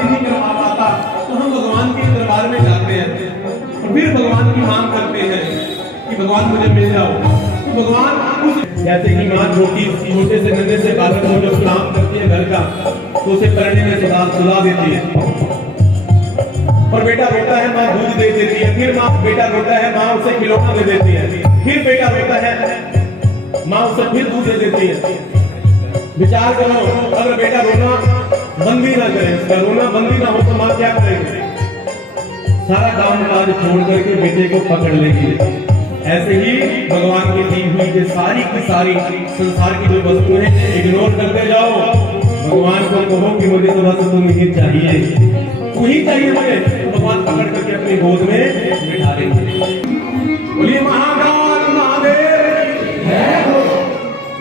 प्राप्ति नहीं कर पाता तो हम भगवान के दरबार में जाते हैं और फिर भगवान की मांग करते हैं कि भगवान मुझे मिल जाओ। तो भगवान उस जैसे कि माँ छोटे से नन्हे से बालक को जब काम करती है घर का तो उसे करने में सुला देती है और बेटा रोता है, माँ दूध दे देती है। फिर बेटा रोता है, माँ उसे खिलौना दे देती है। फिर बेटा रोता है, माँ उसे फिर दूध दे देती है। विचार करो, अगर बेटा रोना बंद ही ना करे, उसका रोना बंद ही ना हो तो माँ क्या करेगी? सारा काम काज छोड़ करके बेटे को पकड़ लेगी। ऐसे ही भगवान की दी हुई ये सारी की सारी संसार की जो वस्तुएं इग्नोर करते जाओ। भगवान को कहो कि मुझे तो बस तुम ही चाहिए, तू ही चाहिए मुझे, तो भगवान पकड़ करके अपनी गोद में बिठा लेंगे। बोलिए महाकाल महादेव जय हो।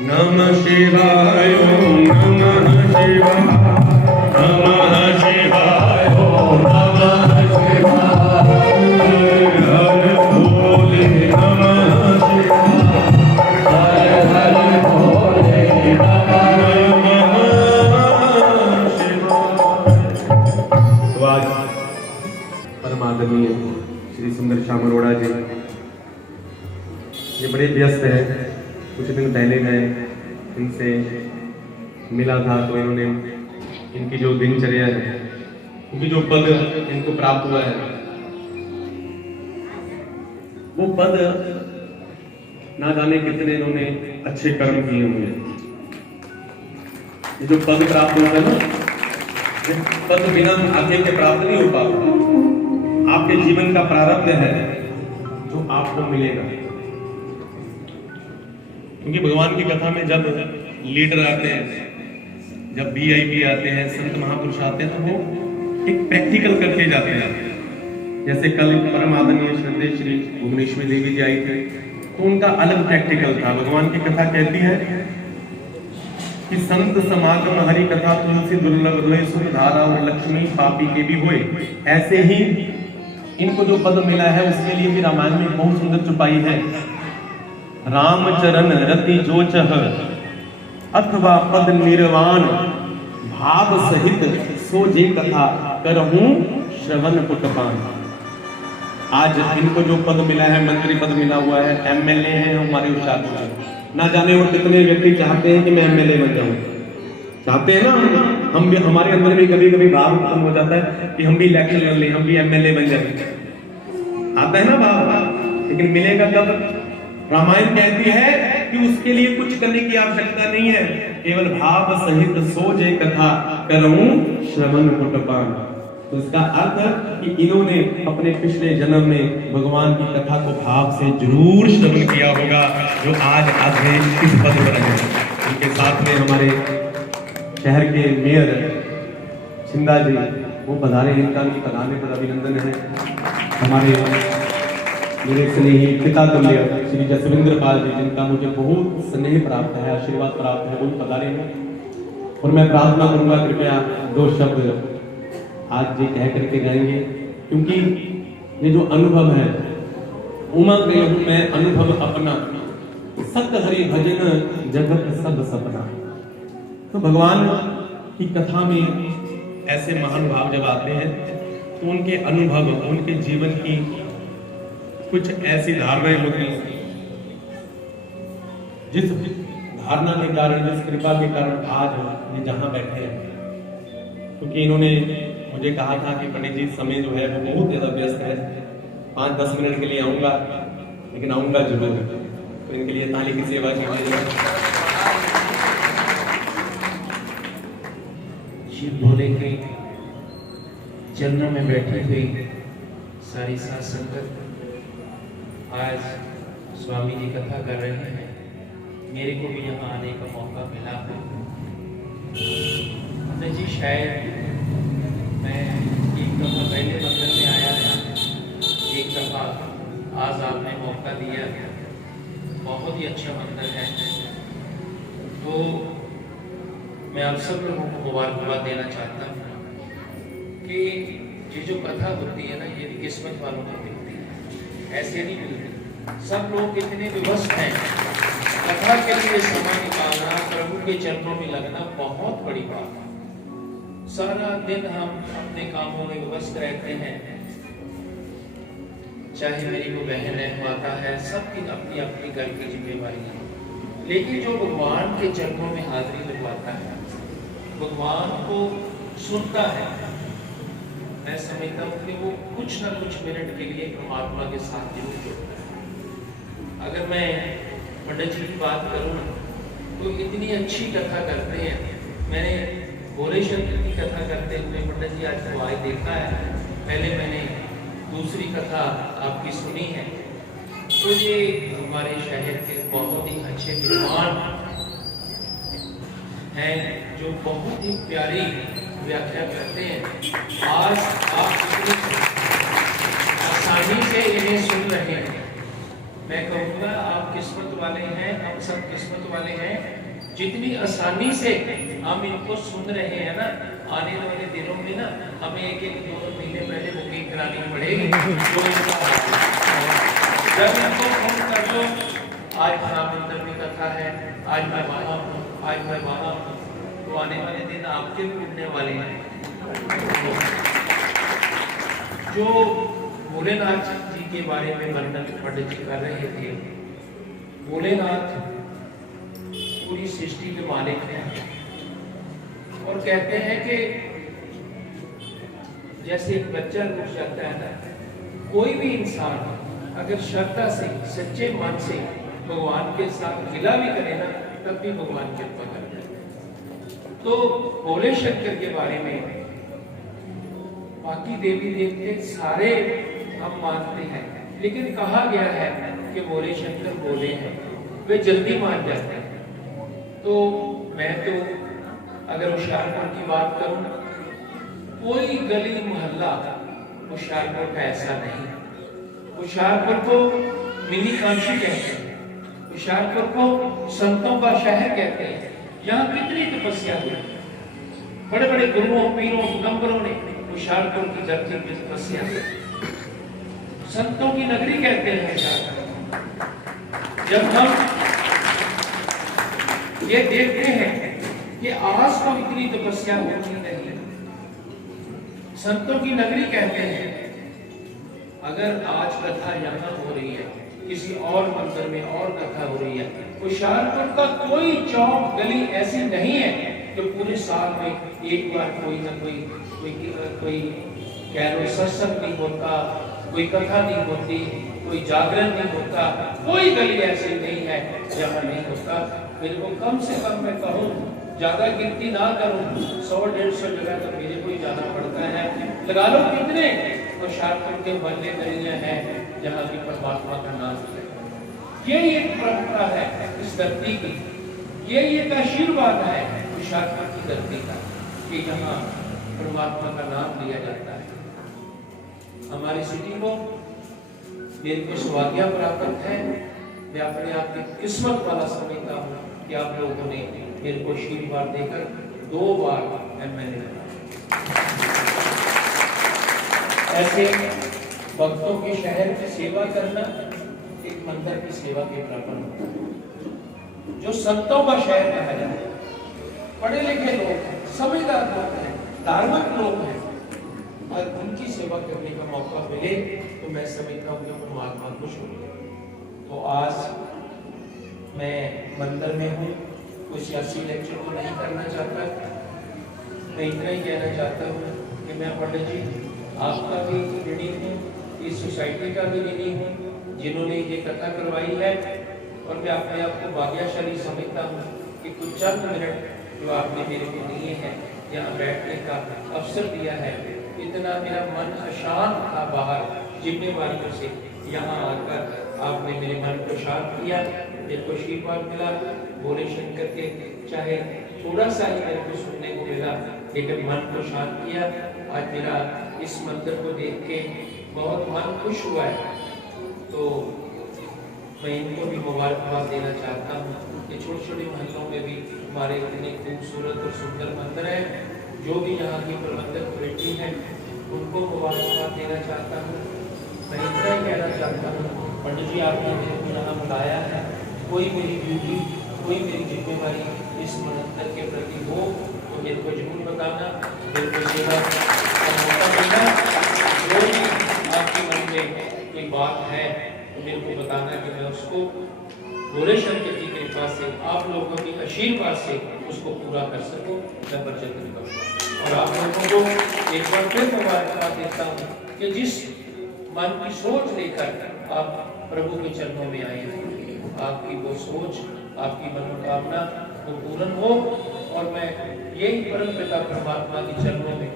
नमः शिवाय नमः शिवाय नमः शिवाय नमः शिवाय हर भोले नमः शिवाय हर भोले नमः शिवाय। परम आदरणीय श्री सुंदर श्याम अरोड़ा जी ये बड़े व्यस्त है। कुछ दिन पहले मैं इनसे मिला था तो इन्होंने इनकी जो दिनचर्या है, क्योंकि जो पद इनको प्राप्त हुआ है वो पद ना जाने कितने इन्होंने अच्छे कर्म किए होंगे। ये जो पद प्राप्त हुआ है ना, ये पद बिना भाग्य के प्राप्त नहीं हो पाता। आपके जीवन का प्रारब्ध है जो आपको मिलेगा। क्योंकि भगवान की कथा में जब लीडर आते हैं, जब वीआईपी आते हैं, संत महापुरुष आते हैं, तो वो एक प्रैक्टिकल करके जाते हैं। जैसे कल परम आदरणीय श्रद्धेय श्री भुवनेश्वरी देवी जी आई थे तो उनका अलग प्रैक्टिकल था। भगवान की कथा कहती है कि संत समागम हरि कथा तुलसी दुर्लभ होए सुख धारा और लक्ष्मी पापी के भी होए। ऐसे ही इनको जो पद मिला है उसके लिए भी रामायण में बहुत सुंदर चुपाई है। रामचरण रति जो चह अथवा पद निर्वाण भाव सहित सो जे कथा करहूं श्रवण पुटपान। आज इनको जो पद मिला है, मंत्री पद मिला हुआ है, एमएलए हैं हमारे उच्चार ना जाने वो कितने व्यक्ति चाहते हैं कि मैं एमएलए बन जाऊं। चाहते हैं ना, हम भी, हमारे अंदर भी कभी कभी भाव उत्पन्न हो जाता है कि हम भी इलेक्शन लड़ लें, हम भी एमएलए बन जाए। आता है ना भाव, लेकिन मिलेगा कब? रामायण कहती है कि उसके लिए कुछ करने की आवश्यकता नहीं है, केवल भाव सहित सोजे कथा करऊं श्रवण पुटपान। तो इसका अर्थ कि इन्होंने अपने पिछले जन्म में भगवान की कथा को भाव से जरूर श्रवण किया होगा, जो आज आधे इस पद पर है। उनके साथ में हमारे शहर के मेयर छिंदा जी वो पधारे, इनका भी पधारने पर अभिनंदन है। हमारे मेरे स्नेही पिता तुल्य श्री जसविंद्र पाल जी, जिनका मुझे बहुत स्नेह प्राप्त है, आशीर्वाद प्राप्त है, वो पधारे हैं। और मैं प्रार्थना करूंगा कृपया 2 शब्द आज जी कह करके जाएंगे, क्योंकि ये जो अनुभव है उमंग में अनुभव अपना सत हरि भजन जगत सब सपना। तो भगवान की कथा में ऐसे महानुभाव जब आते हैं तो उनके अनुभव, उनके जीवन की कुछ ऐसी धारणाएं होती हैं, जिस धारणा के कारण, जिस कृपा के कारण आज ये जहां बैठे हैं। क्योंकि इन्होंने मुझे कहा था कि पंडित जी समय जो है वो बहुत ज्यादा व्यस्त है, 5-10 मिनट के लिए आऊंगा, लेकिन आऊंगा जरूर। तो इनके लिए ताली की सेवा कीजिए। शिव भोले के चरणों में बैठी हुई सारी सात संगत आज स्वामी जी कथा कर रहे हैं। मेरे को भी यहाँ आने का मौका मिला है। पंडित जी शायद मैं एक दफ़ा पहले मंदिर में आया था, एक दफ़ा आज आपने मौका दिया, बहुत ही अच्छा मंदिर है। तो मैं आप सब लोगों को मुबारकबाद देना चाहता हूँ कि ये जो कथा होती है ना, ये भी किस्मत वालों को मिलती है, ऐसे नहीं मिलती। सब लोग इतने विवश हैं, कथा के लिए समय निकालना, प्रभु के चरणों में लगना बहुत बड़ी बात है। सारा दिन हम अपने कामों में व्यस्त रहते हैं, चाहे मेरी वो बहन है, माता है, सबकी अपनी अपनी घर की जिम्मेवारी है। लेकिन जो भगवान के चरणों में हाजिरी लगवाता है, भगवान को सुनता है, मैं समझता हूँ कि वो कुछ ना कुछ मिनट के लिए परमात्मा के साथ जरूर जुड़ता है। अगर मैं पंडित जी की बात करूँ तो इतनी अच्छी कथा करते हैं। मैंने भोले शंकर की कथा करते हुए पंडित जी आज को आज देखा है, पहले मैंने दूसरी कथा आपकी सुनी है। तो ये हमारे शहर के बहुत ही अच्छे विद्वान हैं जो बहुत ही प्यारी व्याख्या करते हैं। आज आप इतनी आसानी से इन्हें सुन रहे हैं। मैं कहूँगा आप किस्मत वाले हैं, हम सब किस्मत वाले हैं, जितनी आसानी से हम इनको सुन रहे हैं ना। आने वाले दिनों में ना हमें एक 2 महीने पहले बुकिंग करानी पड़ेगी। जब इनको फोन कर लो, आज महामंत्र की कथा है, आज मैं वहाँ हूँ, आज मैं वहाँ हूँ, तो आने वाले दिन आपके भी उठने वाले हैं। जो भोलेनाथ जी के बारे में वर्णन पंडित जी कर रहे थे, भोलेनाथ पूरी सृष्टि के मालिक हैं और कहते हैं कि जैसे एक बच्चा रुक जाता है ना, कोई भी इंसान अगर श्रद्धा से, सच्चे मन से भगवान के साथ गिला भी करे ना, तब भी भगवान कृपा करते हैं। तो भोले शंकर के बारे में बाकी देवी देवते सारे हम मानते हैं, लेकिन कहा गया है कि भोले शंकर बोले हैं, वे जल्दी मान जाते हैं। तो मैं तो अगर होशियारपुर की बात करूं, कोई गली मोहल्ला होशियारपुर का ऐसा नहीं। होशियारपुर को मिनी काशी कहते हैं, होशियारपुर को संतों का शहर कहते हैं। यहाँ कितनी तपस्या हुई, बड़े बड़े गुरुओं, पीरों, पैगंबरों ने होशियारपुर की धरती पर तपस्या की। संतों की नगरी कहते हैं होशियारपुर। जब हम ये देखते हैं कि आज तो इतनी तपस्या होती नहीं, संतों की नगरी कहते हैं। अगर आज कथा यहाँ हो रही है, किसी और मंदिर में और कथा हो रही है, होशियारपुर का कोई चौक गली ऐसी नहीं है कि पूरे साल में एक बार कोई ना कोई कह लो सत्संग नहीं होता, कोई कथा नहीं होती, कोई जागरण नहीं होता। कोई गली ऐसी नहीं है जहाँ नहीं होता। मेरे को कम से कम मैं कहूँ, ज्यादा गिनती ना करूँ, 100-150 जगह तो मेरे को ही जाना पड़ता है। लगा लो कितने होशियारपुर के मोहल्ले गलियां हैं जहाँ की परमात्मा का नाम है। ये एक परंपरा है इस धरती की, ये एक आशीर्वाद है होशियारपुर की धरती का कि यहाँ परमात्मा का नाम लिया जाता है। हमारी सिटी को मेरे को सौभाग्य प्राप्त है। मैं अपने आप की किस्मत वाला समझता हूँ कि आप लोगों ने मेरे को आशीर्वाद देकर 2 बार MLA बनाया। ऐसे भक्तों के शहर की सेवा करना एक मंदिर की सेवा के बराबर होता है। जो संतों का शहर कहा जाता है, पढ़े लिखे लोग हैं, समझदार लोग हैं, धार्मिक लोग हैं, और उनकी सेवा करने का मौका मिले तो मैं समझता हूँ कि परमात्मा खुश हो गया। तो आज मैं मंदिर में हूँ, कोई सियासी लेक्चर को नहीं करना चाहता, मैं इतना ही कहना चाहता हूँ कि मैं पंडित जी आपका भी ऋणी हूँ, इस सोसाइटी का भी ऋणी हूँ जिन्होंने ये कथा करवाई है। और मैं अपने आप को भाग्यशाली समझता हूँ कि कुछ चंद मिनट जो आपने मेरे को दिए हैं, यहाँ बैठने का अवसर दिया है। इतना मेरा मन अशांत था बाहर जिम्मेवारियों से, यहाँ आकर आपने मेरे मन को शांत किया, मेरे को आशीर्वाद मिला भोले शंकर के। चाहे थोड़ा सा ही मेरे को सुनने को मिला, लेकिन मन को शांत किया। आज मेरा इस मंदिर को देख के बहुत मन खुश हुआ है। तो मैं इनको भी मुबारकबाद देना चाहता हूँ कि छोटे छोटे महलों में भी हमारे इतने खूबसूरत और सुंदर मंदिर है। जो भी यहाँ की प्रबंधक कमेटी है उनको मुबारकबाद देना चाहता हूँ। मैं इतना ही कहना चाहता हूँ, पंडित जी आपने मेरे को यहाँ बुलाया है, कोई मेरी ड्यूटी, कोई मेरी जिम्मेवारी इस मंदिर के प्रति हो तो मेरे को जरूर बताना, मेरे को सेवा का मौका देना। जो भी आपके मन में कोई बात है तो मेरे को बताना कि मैं उसको भोले शंकर की कृपा से, आप लोगों की आशीर्वाद से उसको पूरा कर सकूं, मैं प्रयत्न करूँ। और आप लोगों को एक बार फिर मुबारकबाद देता हूँ कि जिस मन की सोच लेकर आप प्रभु के चरणों में आए हैं, आपकी वो सोच, आपकी मनोकामना वो पूर्ण हो। और मैं यही परम पिता परमात्मा के चरणों में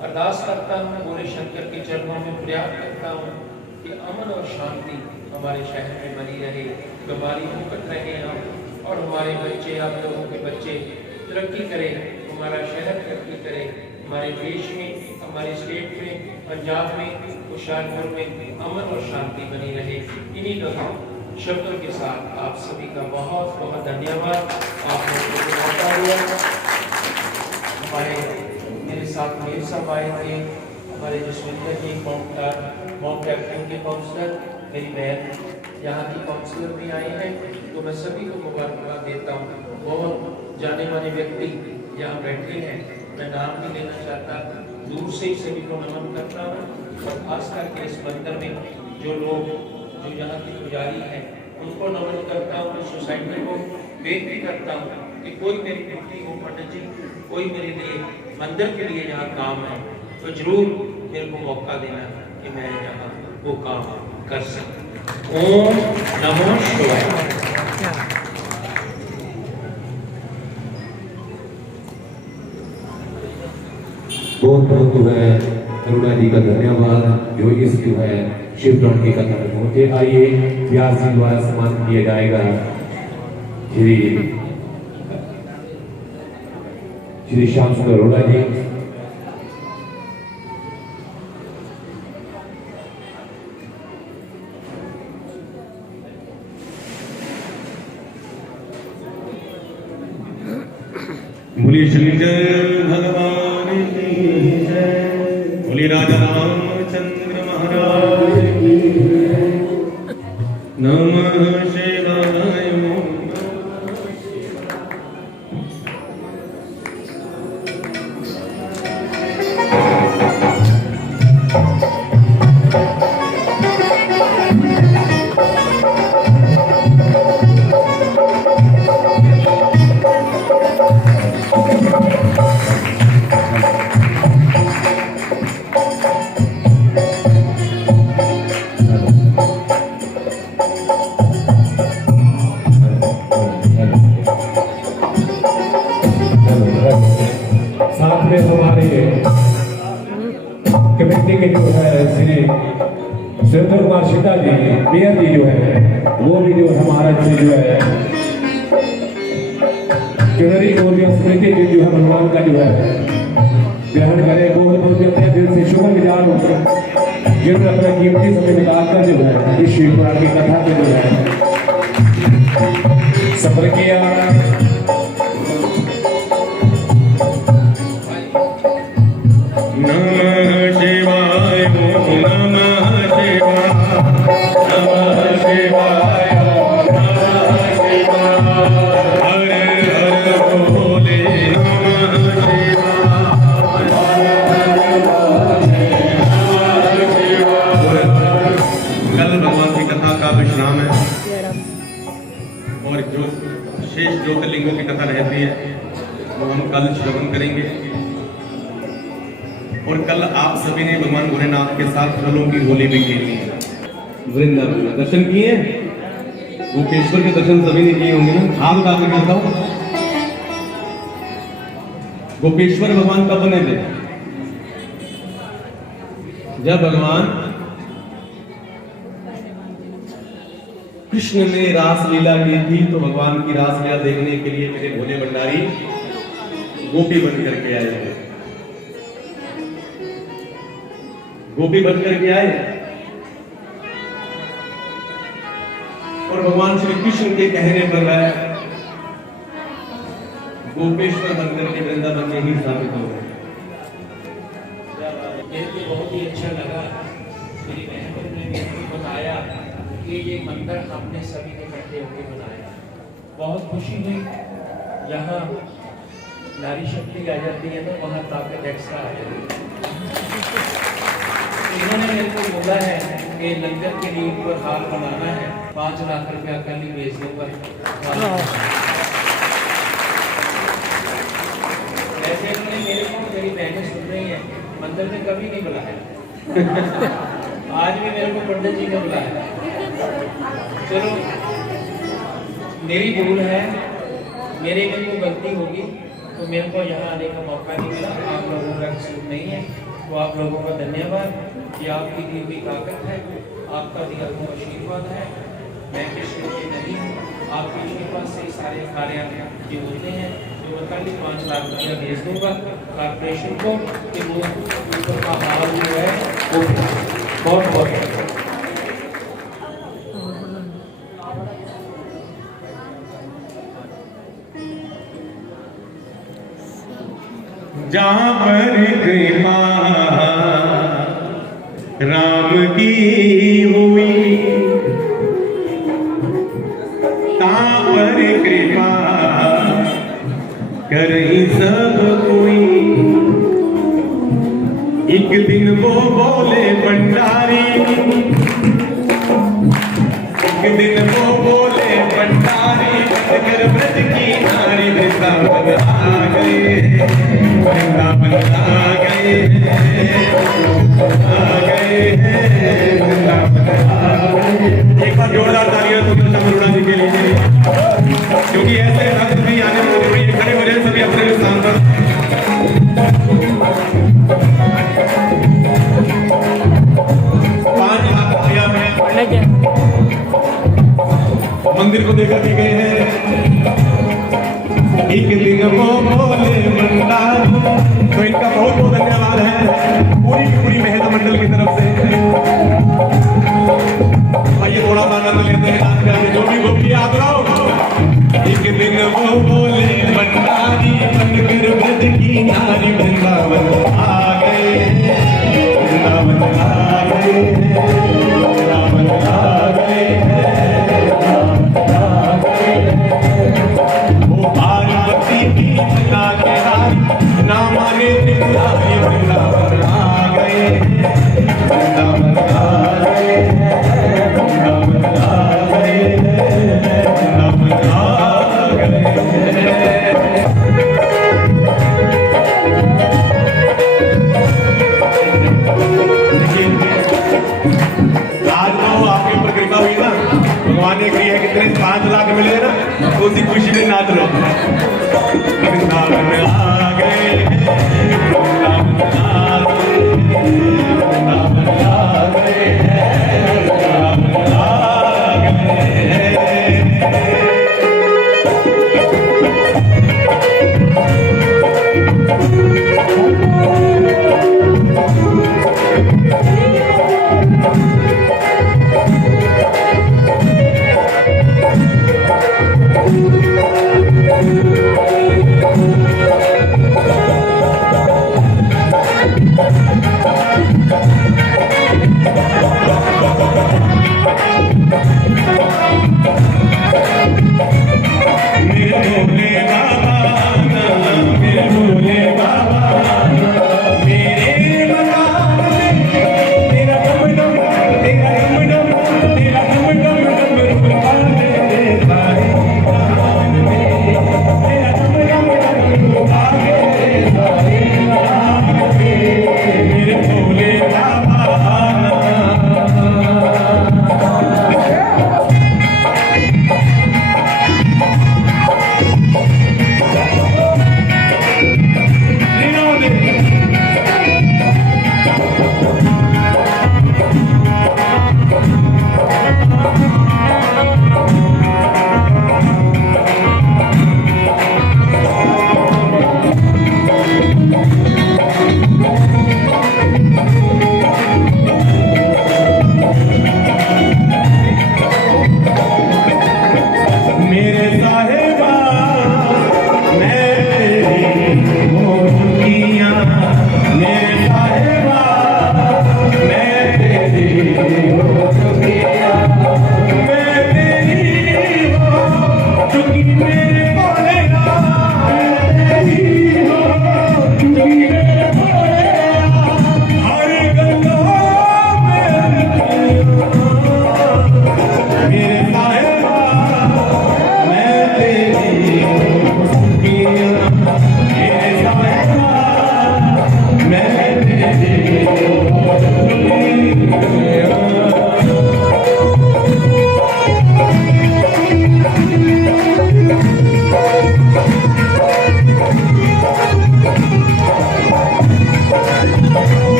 अरदास करता हूँ, भोले शंकर के चरणों में प्रयास करता हूँ कि अमन और शांति हमारे शहर में बनी रहे, बीमारी मुक्त रहे हम, और हमारे बच्चे, आप लोगों के बच्चे तरक्की करें, हमारा शहर तरक्की करे, हमारे देश में, हमारे स्टेट में, पंजाब में, हुशियारपुर में अमन और शांति बनी रहे। इन्हीं लोगों शब्दों के साथ आप सभी का बहुत बहुत धन्यवाद। आप लोगों को मौका दिया। हमारे मेरे साथ मेरे साहब आए थे, हमारे जसविंदर जी माउंट एब्टन के काउंसलर, मेरी बहन यहाँ की काउंसलर भी आए हैं, तो मैं सभी को मुबारकबाद देता हूँ। बहुत जाने माने व्यक्ति यहाँ बैठे हैं, मैं नाम नहीं लेना चाहता, दूर से ही सभी को नमन करता हूँ। और खास करके इस मंदिर में जो लोग, जो यहाँ की पुजारी हैं, उनको नमन करता हूँ। सोसाइटी को बेनती करता हूँ कि कोई मेरी ड्यूटी हो पंडित जी, कोई मेरे लिए मंदिर के लिए यहाँ काम है तो जरूर मेरे को मौका देना कि मैं यहाँ वो काम कर सकूं। ओम नमो शिवाय। बहुत बहुत जो है करुणा जी का धन्यवाद, जो इस जो है शिव ब्रह्म की कथा में पहुंचे। आइए व्यास जी द्वारा सम्मान किया जाएगा श्री श्याम सुंदर अरोड़ा जी। बोलिए शंकर भगवान की जय, बोलिए राजा रामचंद्र महाराज की जय। नमः शिवाय। साथ में हमारे कमेटी के जो है श्री सुरेंद्र कुमार शिटा जी, मेयर जी जो है, वो भी जो हमारा जो है चुनरी और जो स्मृति जी जो है भगवान का जो है ग्रहण करें। बहुत बहुत दिल से शुक्रगुजार हूँ जिन्होंने अपना कीमती समय निकालकर जो है इस शिव पुराण की कथा को जो है सफल किया। नमः शिवाय, नमः शिवाय, नमः शिवाय, नमः शिवाय, हर हर भोले, नमः शिवाय, कल भगवान की कथा का विश्राम है और जो शेष ज्योतिर्लिंगों की कथा रहती है वो हम कल श्रवण करेंगे। और कल आप सभी ने भगवान भोलेनाथ के साथ फलों की होली भी खेली है। वृंदावन में दर्शन किए, गोपेश्वर के दर्शन सभी ने किए होंगे ना। हाथ उठा कर बताओ, गोपेश्वर भगवान कब बने थे? जब भगवान कृष्ण ने रास लीला की थी, तो भगवान की रास लीला देखने के लिए मेरे भोले भंडारी गोपी बन करके आए थे। गोपी बन करके आए और भगवान श्री कृष्ण के कहने पर वह गोपेश्वर बनकर के वृंदावन में ही स्थापित हो गए। मेरे को बहुत ही अच्छा लगा, मेरी बहन ने मेरे को बताया कि ये मंदिर हमने सभी ने इकट्ठे होकर बनाया। बहुत खुशी हुई। यहाँ नारी शक्ति आ जाती है ना, वहाँ ताकत एक्स्ट्रा आ जाती है। इन्होंने मेरे को बोला है कि लंगर के लिए ऊपर हाल बनाना है, 5 लाख रुपया कल ही भेज दूंगा। ऐसे इन्होंने मेरे को, मेरी बहनें सुन रही हैं, मंदिर में कभी नहीं बुलाया। आज भी मेरे को पंडित जी ने बुलाया। चलो मेरी भूल है, मेरे में कोई गलती होगी तो मेरे को यहाँ आने का मौका नहीं मिला, आप लोगों का कसूर नहीं है। तो आप लोगों का धन्यवाद कि आपकी दी हुई ताकत है, आपका दिया हुआ आशीर्वाद है। मैं किसी की नहीं हूँ, आपके आशीर्वाद से ही सारे कार्य जो होते हैं। तो मैं कल ही 5 लाख रुपया भेज दूंगा कॉर्पोरेशन को कि वो ऊपर का हाल जो है वो बहुत बहुत जहाँ पर कृपा राम की हुई, तहाँ पर कृपा करई सब कोई। एक दिन वो बोले भंडारी, एक दिन वो बोले भंडारी, कर व्रत की नारी वृंदावन आ गए, वृंदावन आ गए, आ गए वृंदावन आ गए। एक बार जोरदार तालियां सुनीता अरोड़ा जी के लिए, क्योंकि ऐसे भक्त भी आने वाले हैं। खड़े हो जाए सभी अपने स्थान पर। मंदिर को देकर के गए हैं। एक दिन वो बोले भंडारी, तो इनका बहुत बहुत धन्यवाद है पूरी की पूरी महिला मंडल की तरफ से। आइए थोड़ा सा आनंद लेते हैं नाच करके, जो भी गोपी आप रहो। एक दिन वो बोले भंडारी, बनकर व्रत की नारी वृंदावन आ गए, वृंदावन आ गए, वृंदावन आ गए। वो पार्वती की ना के हारी, ना माने त्रिपुरारी, वृंदावन आ गए,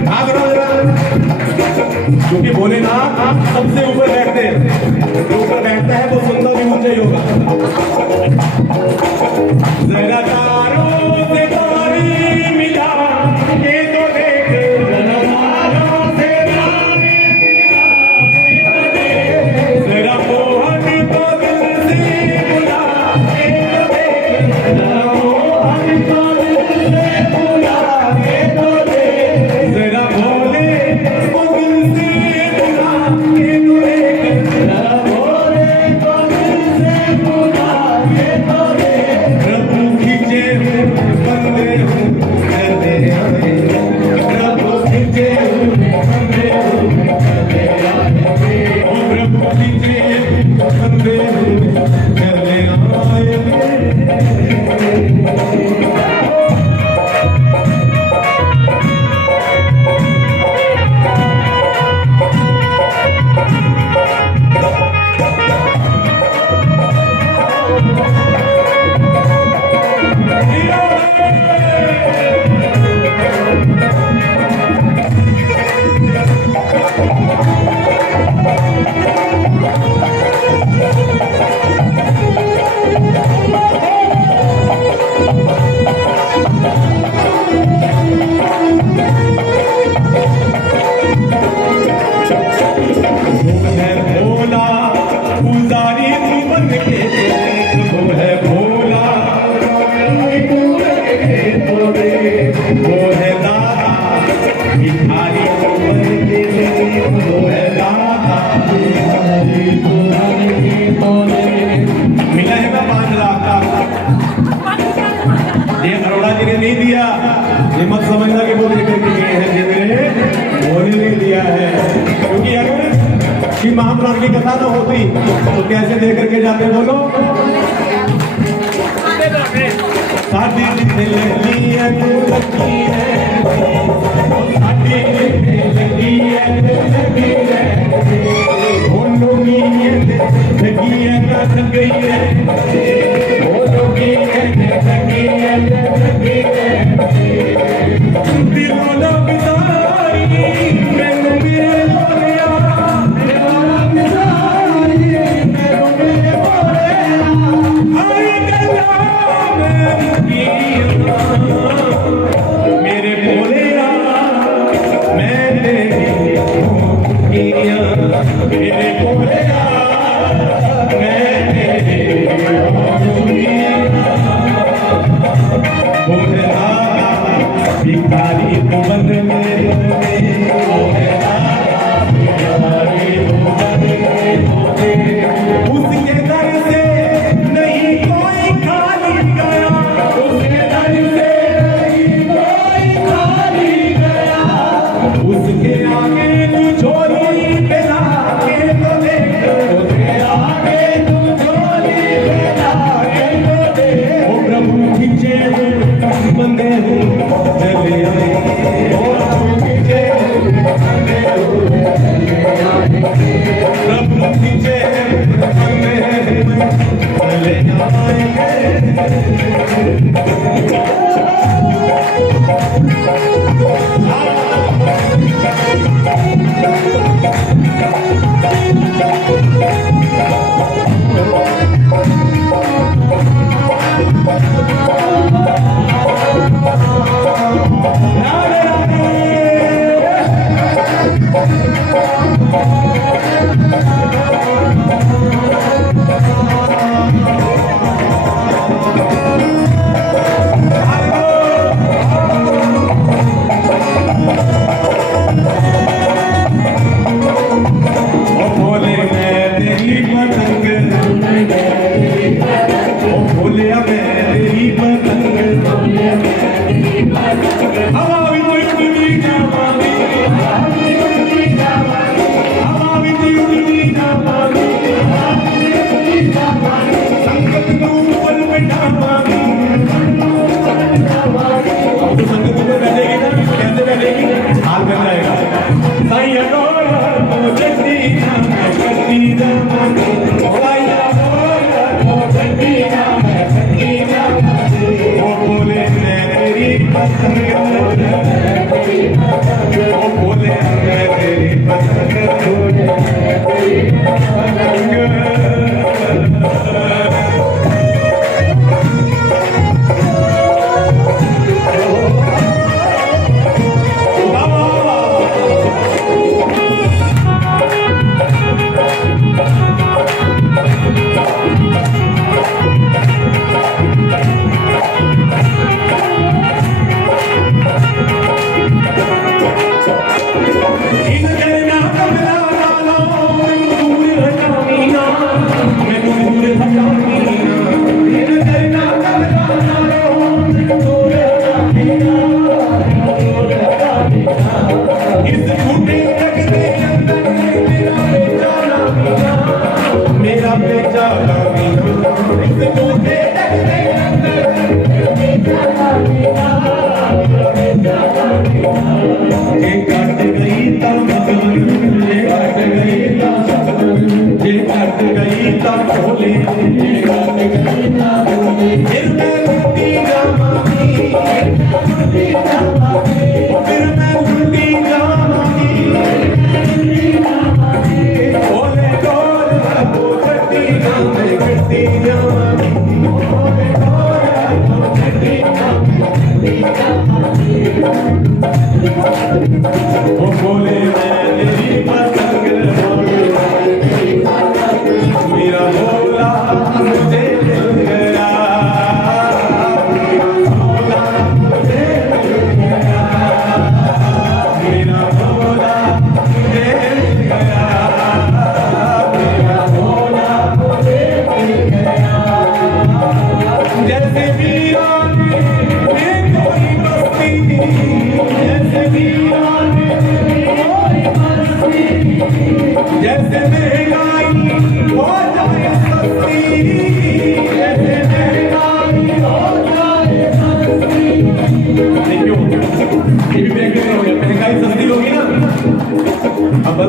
भाग रहा जरा, क्योंकि भोलेनाथ सबसे ऊपर बैठते हैं, जो ऊपर बैठता है वो सुंदर भी ऊंचा ही होगा। जरा तारों से तारी मिला के तो देख, जरा तारों से तारी मिला के तो देख, जरा मोहन को दिल से बुला के तो देख, जरा मोहन को दिल से बुला के तो देख, जरा भोले को दिल से बुला के तो देख, जरा भोले को दिल से बुला के तो देख। प्रभु खींचे बंदे हूँ करते आए, प्रभु खींचे बंदे हूँ करते आए, ओ प्रभु खींचे बंदे हूँ करते आए। भोला पुजारी तू बन के देख, वो है भोला तू बन के तो देख, वो है दाता भिखारी तू बन के देख, वो है दाता भिखारी तू बन के तो देख। मिला है ना 5 लाख का, ये अरोड़ा जी ने नहीं दिया, ये मत समझना कि वो लेकर के गए हैं, ये मेरे भोले ने दिया है। क्योंकि अगर कि महापुराण की कथा न होती तो कैसे लेकर के जाते, बोलो। साडी लगी है तू लगी है, साडी लगी है तू लगी है, बोलो की लगी है ना लगी है, बोलो की लगी है ना लगी है, दिलों ना बिसारी मैनू मेरे बोलिया, मेरे बोलिया मैं तेरी मेरे बोलिया मैं तेरी भिखारी तू बन मेरे, उसके दर से नहीं कोई खाली गया, उसके दर से नहीं कोई खाली गया, उसके आगे तू झोली फैला के तो देख, उसके आगे तू झोली फैला के तो देख। ओ प्रभु खींचे बंदे हूँ चले आए, ओ प्रभु खींचे बंदे हूँ चले आए, प्रभु खींचे बंदे हूँ चले आए।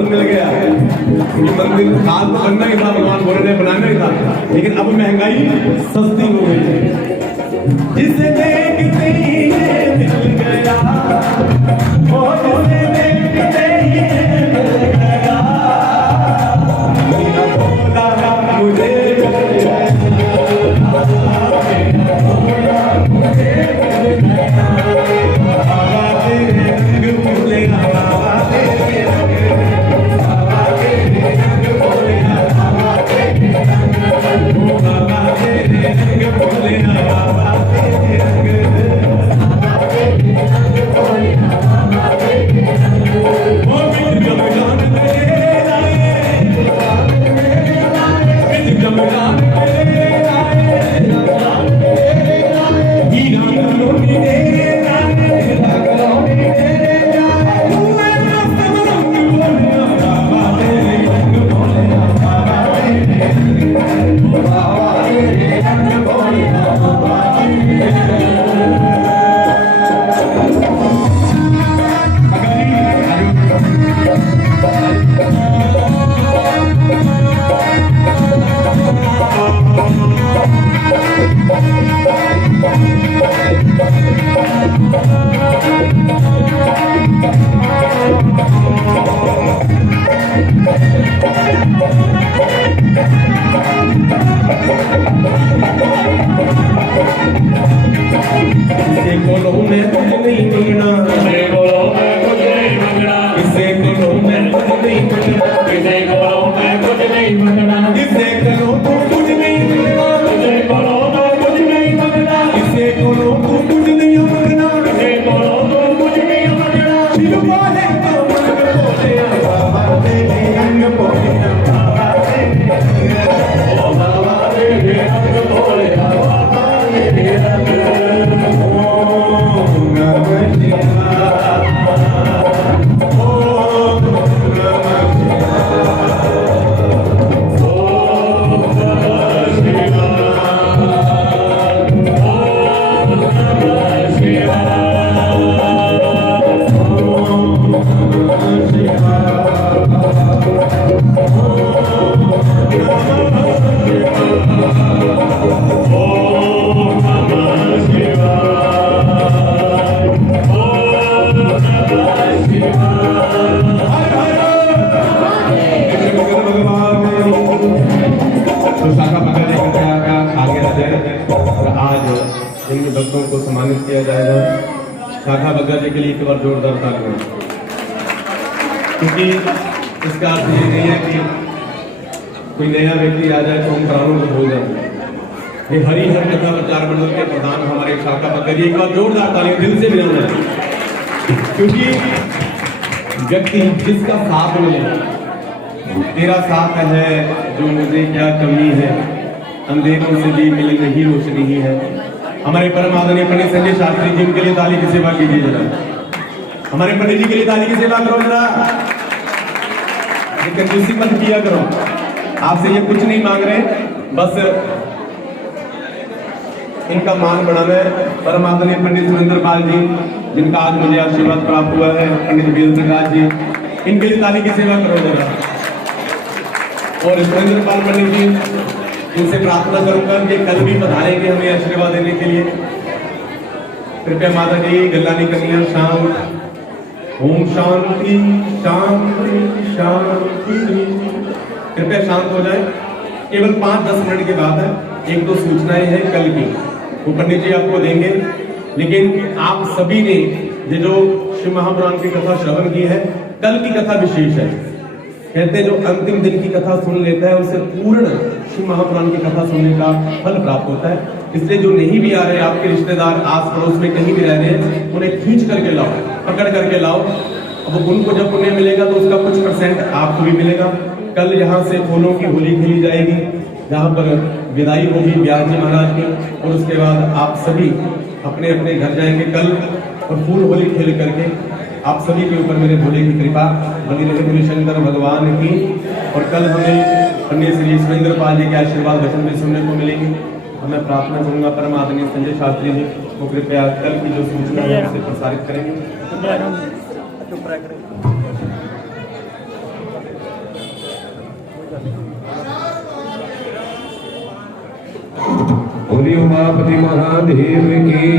मिल गया क्योंकि मंदिर खाद तो बनना ही था, भगवान बोल रहे बनाना ही था, लेकिन अब महंगाई सस्ती हो गई है। जिसे देखते ही मिल गया, ओ जिसे देखते ही मिल गया, मुझे भक्तों को सम्मानित किया जाएगा। शाखा बग्गा जी के लिए एक बार जोरदार तालियां, क्योंकि इसका अर्थ ये नहीं है कि कोई नया व्यक्ति आ जाए तो हम प्राणों को भूल जाए। ये हरिहर कथा प्रचार मंडल के प्रधान हमारे शाखा बग्गा जी, एक बार जोरदार तालियां दिल से बजाना है, क्योंकि व्यक्ति जिसका साथ मिले, तेरा साथ है जो मुझे क्या कमी है, अंधेरों से भी मिल नहीं रोशनी ही है। हमारे परम आदरणीय पंडित संजय शास्त्री जी, उनके लिए ताली की सेवा कीजिए जरा। हमारे पंडित जी के लिए ताली की सेवा करो जरा। कंजूसी मत किया करो, आपसे ये कुछ नहीं मांग रहे, बस इनका मान बढ़ाना है। परम आदरणीय पंडित सुरेंद्र पाल जी, जिनका आज मुझे आशीर्वाद प्राप्त हुआ है, पंडित वीरेंद्र राज जी, इनके लिए ताली की सेवा करो जरा। और सुरेंद्र पाल पंडित जी, इनसे प्रार्थना करूंगा कि कल भी पधारेंगे हमें आशीर्वाद देने के लिए। कृपया माता जी गल्लानी कन्या शांत। ओम शांति शांति शांति। कृपया शांत हो जाए। केवल 5-10 मिनट की बात है। एक दो सूचनाएं हैं कल की, वो पंडित जी आपको देंगे, लेकिन आप सभी ने ये जो शिव महापुराण की कथा श्रवण की है, कल की कथा विशेष है। कहते हैं जो अंतिम दिन की कथा सुन लेता है उसे पूर्ण शिव महापुराण की कथा सुनने का फल प्राप्त होता है। इसलिए जो नहीं भी आ रहे, आपके रिश्तेदार आस पड़ोस में कहीं भी रह रहे हैं, उन्हें खींच करके लाओ, पकड़ करके लाओ। अब उनको जब पुण्य मिलेगा तो उसका कुछ % आपको भी मिलेगा। कल यहाँ से फूलों की होली खेली जाएगी, जहाँ पर विदाई होगी व्यास जी महाराज की, और उसके बाद आप सभी अपने अपने घर जाएंगे कल, और फूल होली खेल करके आप सभी के ऊपर मेरे भोले की कृपा बनी रहे, बोले शंकर भगवान की। और कल हमें पंडित श्री सुरेंद्र पाल जी के आशीर्वाद वचन में सुनने को मिलेंगे। मैं प्रार्थना करूंगा परम आदरणीय संजय शास्त्री जी को कृपया कल की जो सूचना है उसे प्रसारित करेंगे। बोलिए उमापति महादेव की।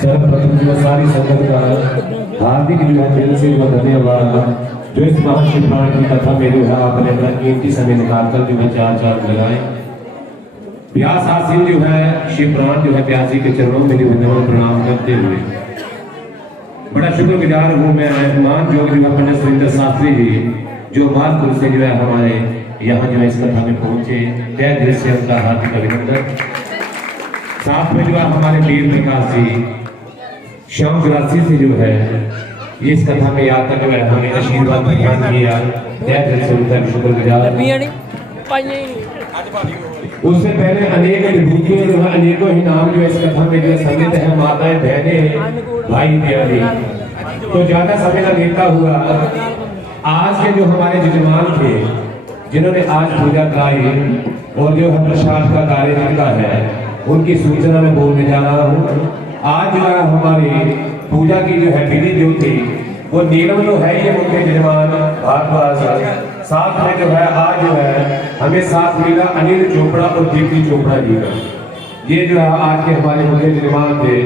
सर्वप्रथम जो सारी संगत का हार्दिक दिल से धन्यवाद, जो इस महाशिव पुराण की कथा में जो है आपने अपना कीमती समय निकाल कर जो है 4 लगाए। व्यास आसीन जो है शिव पुराण जो है व्यास जी के चरणों में धन्यवाद प्रणाम करते हुए बड़ा शुक्रगुजार हूँ मैं मान जो है पंडित सुरेंद्र शास्त्री जी, जो मालपुर से जो है हमारे यहाँ जो है इस कथा में पहुंचे। तय दिल से उनका हार्दिक अभिनंदन। साथ में जो है हमारे वीर प्रकाश जी श्याम 84 से जो है ये इस कथा में याद कर जो है हमें आशीर्वाद प्रदान किया। तय दिल से उनका शुक्रगुजार। उससे पहले अनेक विभूतियों जो है अनेकों ही नाम जो इस कथा में जो सम्मिलित है, माताएं बहनें भाई प्यारे। तो ज्यादा समय न लेता हुआ आज के जो हमारे जजमान थे, जिन्होंने आज पूजा कराई और जो है प्रसाद का कार्य जिनका है, उनकी सूचना में बोलने जा रहा हूँ। आज जो है हमारी पूजा की जो है विधि जो थी वो नीलम तो है ये मुख्य जजमान भारद्वाज। साथ में जो है आज जो है हमें साथ मिला अनिल चोपड़ा और दीप्ति चोपड़ा जी का। ये जो है आज के हमारे मुख्य जजमान थे,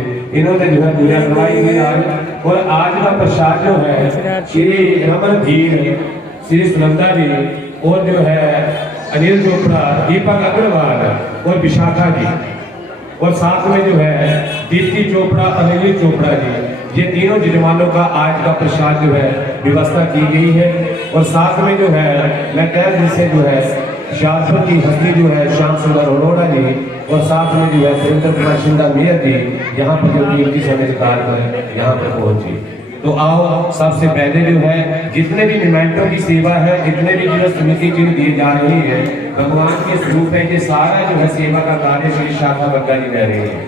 इन्होंने जो है पूजा करवाई थी आज। और आज का प्रसाद जो है श्री रमन धीर, श्री सुनंदा जी और जो है अनिल चोपड़ा, दीपक अग्रवाल और विशाखा जी, और साथ में जो है दीप्ति चोपड़ा, अनिल चोपड़ा जी, ये तीनों जजमानों का आज का प्रसाद जो है व्यवस्था की गई है। और साथ में जो है मैं तय दिल से जो है शास्त्र की हस्ती जो है श्याम सुंदर अरोड़ा जी, और साथ में जो है सुरेंद्र कुमार शिंदा मेयर जी यहाँ पर जो कीमती समय निकाल कर यहाँ पर पहुंचे। तो आओ सबसे पहले जो है जितने भी निमाइंटों की सेवा है, जितने भी जो समिति चिन्ह दिए जा रही है, भगवान के स्वरूप है कि सारा जो है सेवा का कार्य श्री शाखा बग्गा जी रह रहे हैं।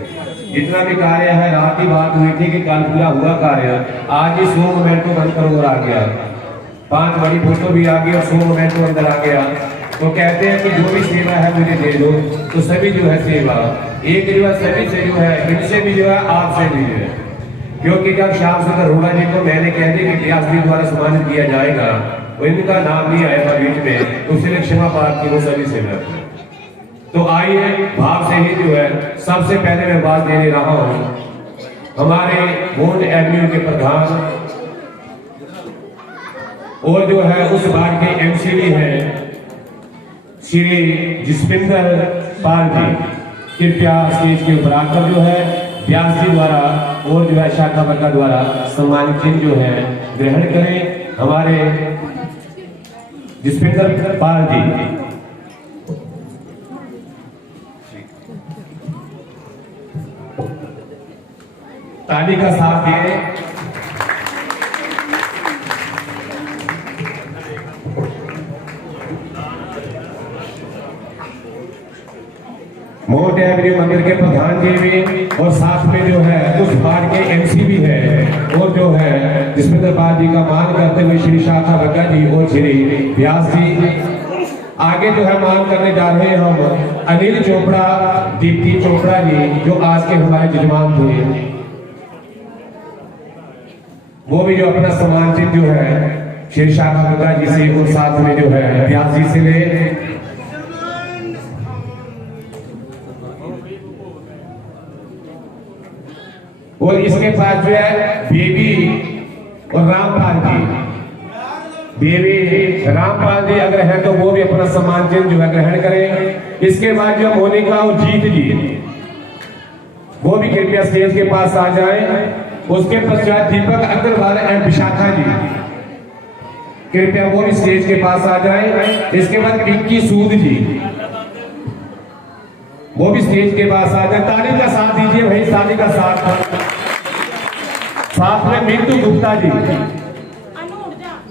जितना भी कार्य है, रात की बात हुई थी कि कल पूरा हुआ कार्य, आज ही 100 मोमेंटो बनकर और आ गया, 5 बड़ी फोटो भी आ गई और 100 मोमेंटो अंदर आ गया। तो कहते हैं कि जो भी सेवा है मुझे दे दो, तो सभी जो है सेवा एक जो है सभी से जो है, इनसे भी जो है आपसे भी जो है, क्योंकि जब श्याम सुंदर अरोड़ा जी को मैंने कह दिया कि व्यास जी द्वारा सम्मानित किया जाएगा, वो इनका नाम नहीं आया था बीच में, तो उसने क्षमा प्राप्त की वो सभी से। तो आइए भाव से ही जो है सबसे पहले मैं बात देने रहा हूं हमारे बोर्ड एवेन्यू के प्रधान और जो है उस बार के एमसीडी है श्री जसविंदर पाल जी, कृपया स्टेज के ऊपर आकर जो है व्यास जी द्वारा और जो है शाखा बग्गा द्वारा सम्मानित चिन्ह जो है ग्रहण करें। हमारे जसविंदर पाल जी ताली का साथ दिए। मोहट एवेन्यू मंदिर के प्रधान जी भी और साथ में जो है उस वार्ड के एमसी भी है और जो है जिसमें बाल जी का मान करते हुए श्री शाखा बग्गा जी और श्री व्यास जी। आगे जो है मान करने जा रहे हैं हम अनिल चोपड़ा, दीप्ति चोपड़ा जी जो आज के हमारे जजमान थे, वो भी जो अपना सम्मान चिन्ह जो है श्री शाखा बग्गा जी से और साथ में जो है व्यास जी से ले। और इसके पास जो है बेबी और रामपाल जी, बेबी रामपाल जी अगर है तो वो भी अपना सम्मान चिन्ह जो है ग्रहण करें। इसके बाद जो मोनिका और जीत जी वो भी कृपया स्टेज के पास आ जाएं। उसके पश्चात दीपक अग्रवाल एंड विशाखा जी कृपया वो भी स्टेज के पास आ जाएं। इसके बाद पिंकी सूद जी वो भी स्टेज के पास आ जाए। ताली का साथ दीजिए भाई, ताली का साथ में मिंटू गुप्ता जी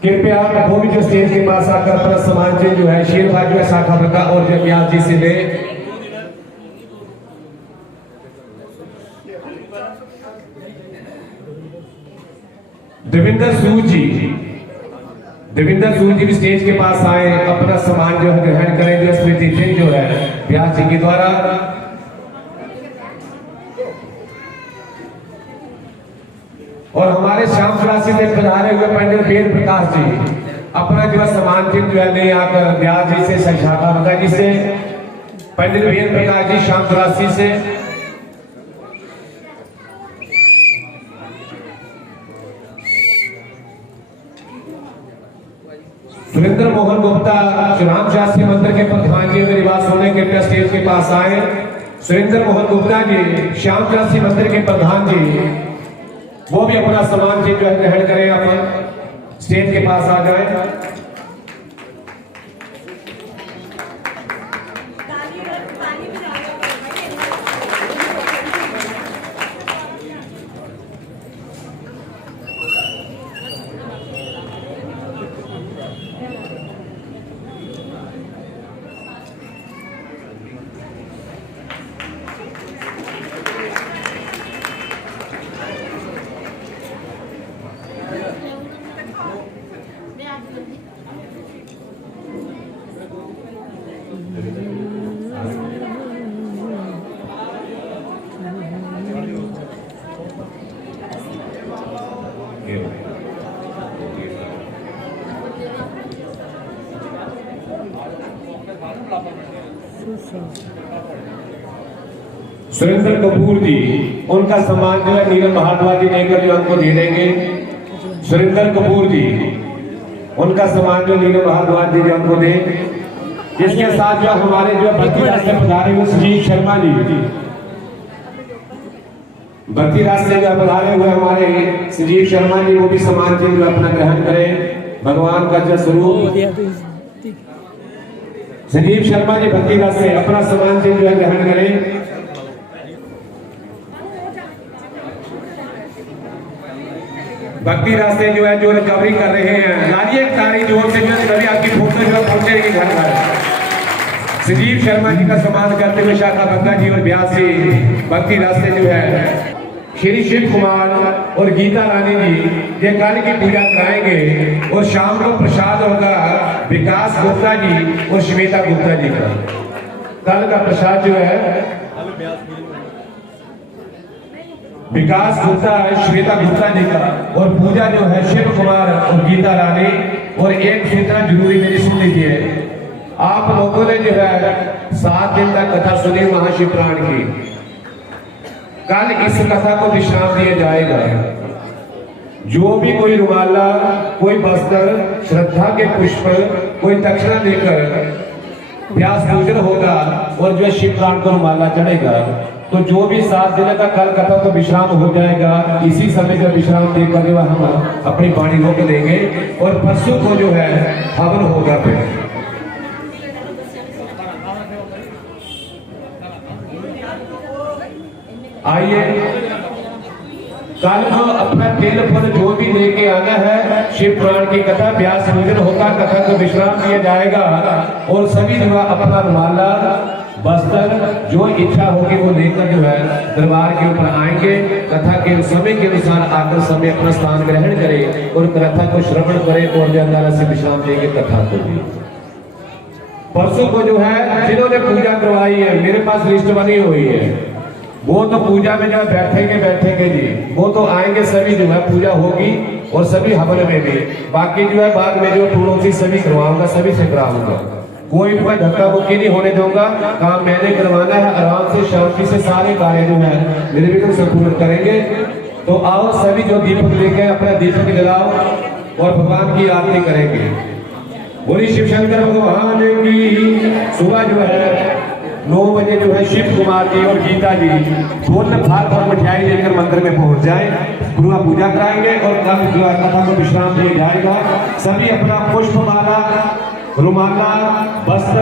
कृपया वो भी जो स्टेज के पास आकर अपना सम्मान चिन्ह जो है शेर भाई जो है शाखा बग्गा और जो व्यास जी से ले। देवेंद्र सूद जी भी स्टेज के पास आए, अपना सम्मान जो है ग्रहण करें जो स्मृति चिन्ह जो है व्यास जी के द्वारा। और हमारे श्याम चौरासी से पधारे हुए पंडित वेद प्रकाश जी अपना जो है सम्मान चिन्ह जो है ले आकर व्यास जी से शाखा बग्गा जी से। पंडित वेद प्रकाश जी श्याम चौरासी से। सुरेंद्र मोहन गुप्ता राम शास्त्री मंदिर के प्रधान जी में निवास होने के स्टेज के पास आए। सुरेंद्र मोहन गुप्ता जी श्याम शास्त्री मंदिर के प्रधान जी वो भी अपना सम्मान चिन्ह जो है ग्रहण करें, अपन स्टेज के पास आ जाए। सुरेंद्र कपूर जी उनका सम्मान जो है नीरज भारद्वाज जी लेकर जो हमको दे देंगे। सुरेंद्र कपूर जी उनका सम्मान जो नीरज भारद्वाज जी जो हमको दे। इसके साथ जो हमारे जो भक्ति राज से पधारे हुए संजीव शर्मा जी, भक्ति राज से जो पधारे हुए हमारे संजीव शर्मा जी वो भी सम्मान चिन्ह जो अपना ग्रहण करें। भगवान का जो स्वरूप संजीव शर्मा जी भक्ति राज से अपना सम्मान चिन्ह जो है ग्रहण करें। भक्ति रास्ते जो है जो रिकवरी कर रहे हैं, लाइए एक तारी जोर से जो कभी आपकी फोटो जो पहुंचेगी घर घर। संजीव शर्मा जी का सम्मान करते हुए शाखा बग्गा जी और व्यास जी भक्ति रास्ते जो है श्री शिव कुमार और गीता रानी जी ये काली की पूजा कराएंगे। और शाम को प्रसाद होगा विकास गुप्ता जी और श्वेता गुप्ता जी का। कल का प्रसाद जो है विकास गुप्ता श्वेता गुप्ता जी का और पूजा जो है शिव कुमार और गीता रानी। और एक सूचना जरूरी मेरी सुन लीजिए, आप लोगों ने जो है 7 दिन तक कथा सुनी महाशिवपुराण की। कल इस कथा को विश्राम दिया जाएगा। जो भी कोई रुमाला, कोई वस्त्र, श्रद्धा के पुष्प, कोई दक्षिणा लेकर व्यास पूजन होगा और जो शिवपुराण को रुमाला चढ़ेगा तो जो भी 7 दिन का कल कथा तो विश्राम हो जाएगा। इसी समय का विश्राम देकर जो हम अपनी वाणी रोक लेंगे और परसों को जो है हवन होगा। फिर आइए कल को अपना तेल फल जो भी लेके आना है, शिव पुराण की कथा व्यास भोजन होगा, कथा को विश्राम दिया जाएगा और सभी जो अपना रुमाला वस्त्र जो इच्छा होगी वो लेकर जो है दरबार के ऊपर आएंगे। कथा के समय के अनुसार आकर समय अपना स्थान ग्रहण करें और कथा को श्रवण करें और जयकारा से विश्राम देंगे कथा को भी। परसों को जो है जिन्होंने पूजा करवाई है, मेरे पास लिस्ट बनी हुई है, वो तो पूजा में जो बैठेंगे जी, वो तो आएंगे, सभी जो है पूजा होगी और सभी हवन में भी। बाकी जो है बाद में जो पूर्णों सभी करवाऊंगा, सभी से कराऊंगा, कोई भी मैं धक्का मुक्की नहीं होने दूंगा। काम मैंने करवाना है, आराम से शांति से सारे कार्य जो है निर्विघ्न संपूर्ण करेंगे। तो आओ सभी जो दीपक लेके अपना दीपक जलाओ और भगवान की आरती करेंगे। बोली शिव शंकर भगवान की। सुबह जो है 9 बजे जो है शिव कुमार जी और गीता जी फूल भात और मिठाई लेकर मंदिर में पहुंच जाए, पूरा पूजा कराएंगे और कल जो है कथा को विश्राम दिया जाएगा। सभी अपना पुष्पमाला, रुमाला, वस्त्र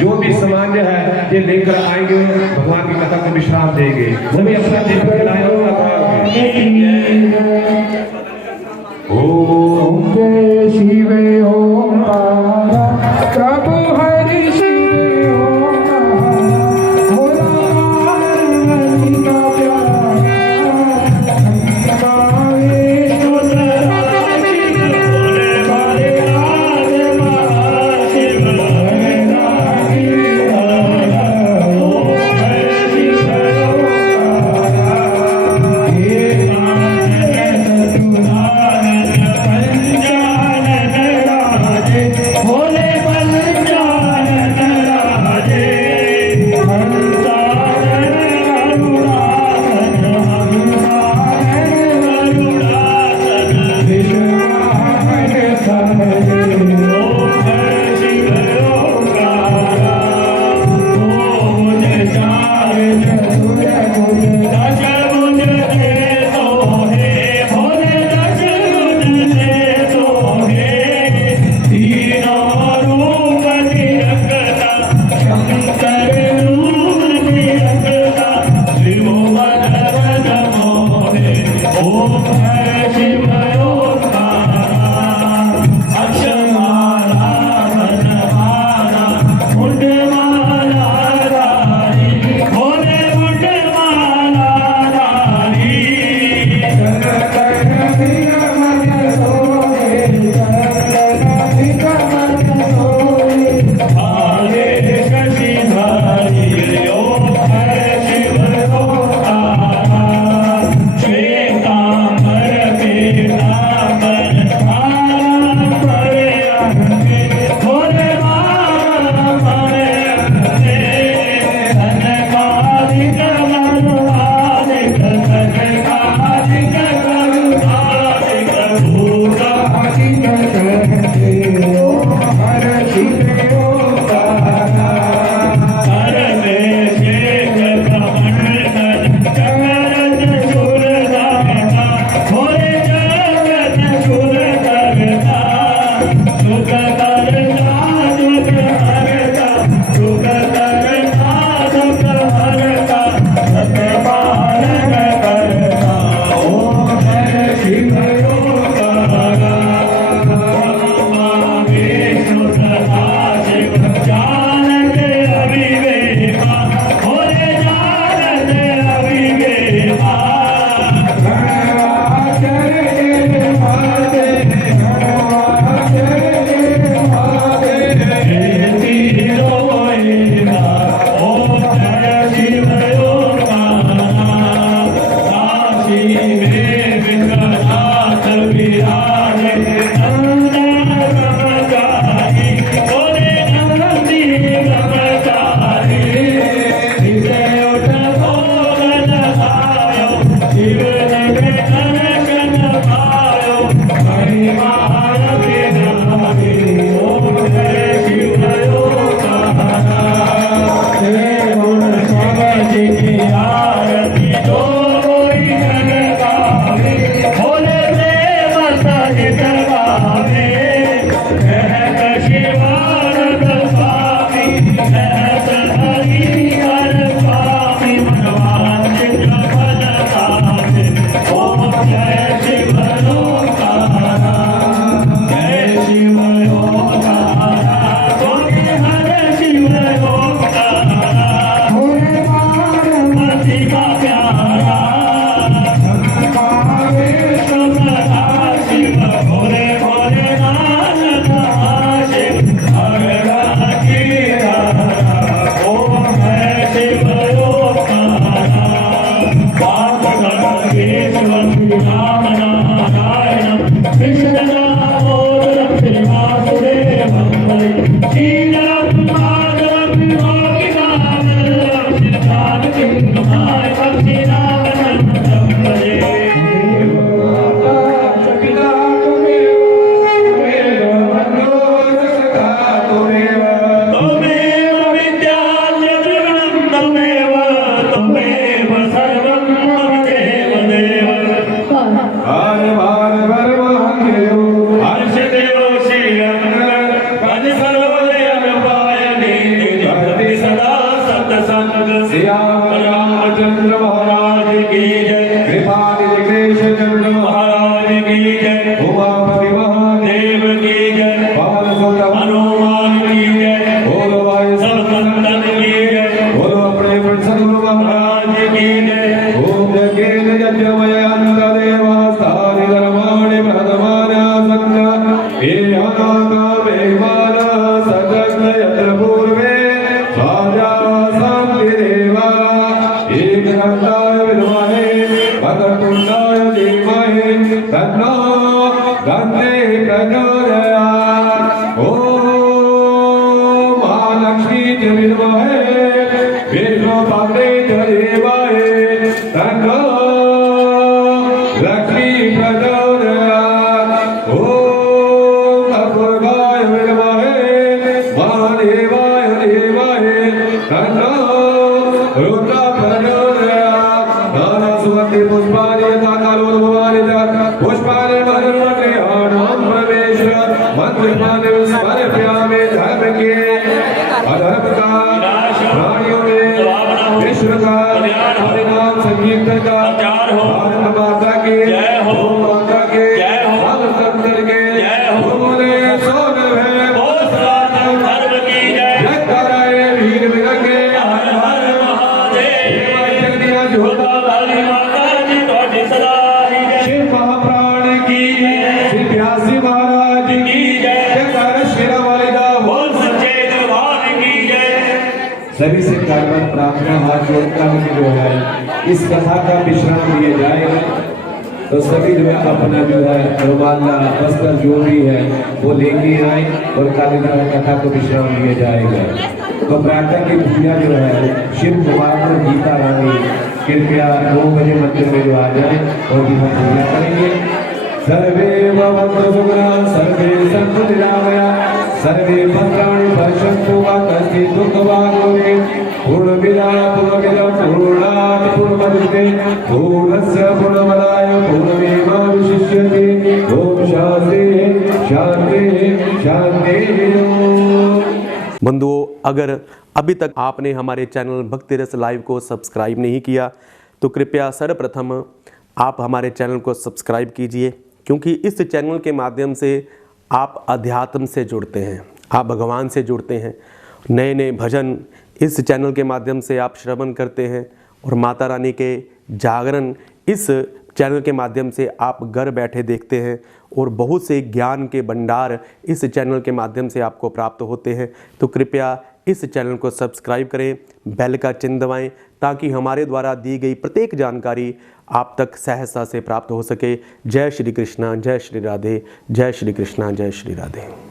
जो भी सामान जो है ये लेकर आएंगे, भगवान की कथा को विश्राम देंगे। सभी अपना दीपक जलाएं और ओम जय शिव ओंकार प्रभु हरि शिव ओंकार हरि का सभी से कारगर प्रार्थना हाथ जोड़कर जो है इस कथा का विश्राम दिया जाएगा। तो सभी जो है अपना जो है रुमाला वस्त्र जो भी है वो लेके आए और कालीदास कथा को विश्राम दिया जाएगा। तो प्रातः की पूजा जो है शिव कुमार और गीता रानी कृपया 2 बजे मंदिर में जो आ जाए और गीता पूजा करेंगे। सर्वे भवन्तु सुखिनः सर्वे सन्तु निरामया सर्वे भद्राणि पश्यन्तु मा कश्चित् दुःखभाग् भवेत्। पूर्णमिदं पूर्णात् पूर्णमुदच्यते पूर्णस्य पूर्णमादाय पूर्णमेवावशिष्यते। ॐ शान्ति शान्ति शान्ति। बंधुओं, अगर अभी तक आपने हमारे चैनल भक्ति रस लाइव को सब्सक्राइब नहीं किया तो कृपया सर्वप्रथम आप हमारे चैनल को सब्सक्राइब कीजिए, क्योंकि इस चैनल के माध्यम से आप अध्यात्म से जुड़ते हैं, आप भगवान से जुड़ते हैं। नए नए भजन इस चैनल के माध्यम से आप श्रवण करते हैं और माता रानी के जागरण इस चैनल के माध्यम से आप घर बैठे देखते हैं और बहुत से ज्ञान के भंडार इस चैनल के माध्यम से आपको प्राप्त होते हैं। तो कृपया इस चैनल को सब्सक्राइब करें, बेल का चिन्ह दबाएं, ताकि हमारे द्वारा दी गई प्रत्येक जानकारी आप तक सहजता से प्राप्त हो सके। जय श्री कृष्णा, जय श्री राधे, जय श्री कृष्णा, जय श्री राधे।